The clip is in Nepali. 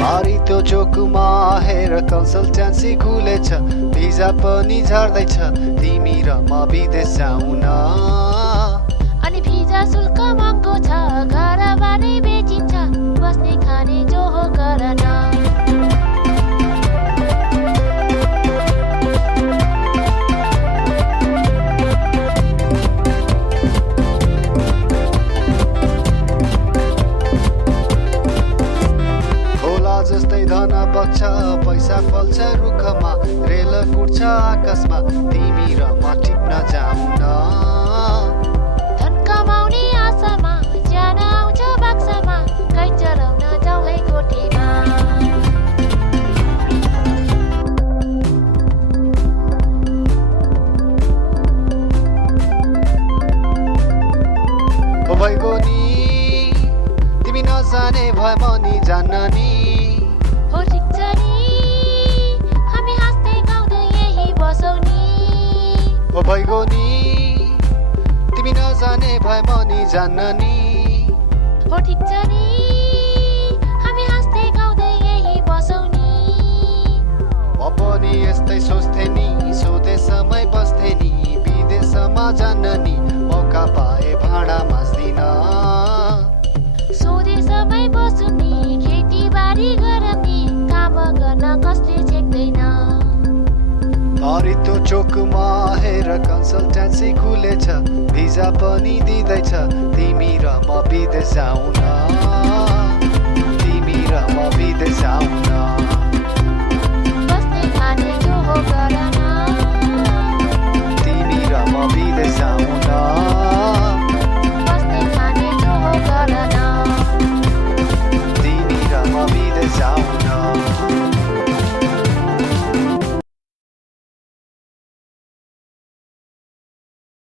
मारितो चोकमा हेर कन्सल्टेन्सी खुलेछ भिजा पनि झर्दैछ तिमी र म विदेश जाउन अनि भिजा शुल्क महँगो छ घरबारै बेचिन्छ बस्ने खाने जो हो गर्न जस्तै धन बग्छ पैसा फल्छ रुखमा रेल कुट्छ आकाशमा तिमी र म टिप्न जाउन धन कमाउने आशामा ज्यान आउँछ बाक्सामा गाई चराउन जाउँ है गोठेमा ओ भइगयो नि तिमी नजाने भए म नि जान्न नि हो ठिक छ नि हामी हाँस्दै गाउँदै यही बसौँ नि ओ भइगयो नि तिमी नजाने भए म नि जान्न नि हो ठिक छ नि हामी हाँस्दै गाउँदै यही बसौँ नि म पनि यस्तै सोच्थे नि स्वदेशमै बस्थे नि विदेशमा जान्न नि मौका पाए भाँडा माझ्दिन स्वदेशमै बसौँ नि खेतीबारी गरौँ नि काम गर्न कसले छेक्दैन हरितो चोकमा हेर कन्सल्टेन्सी खुलेछ भिजा पनि दिँदैछ तिमी र म विदेश जाउन तिमी र म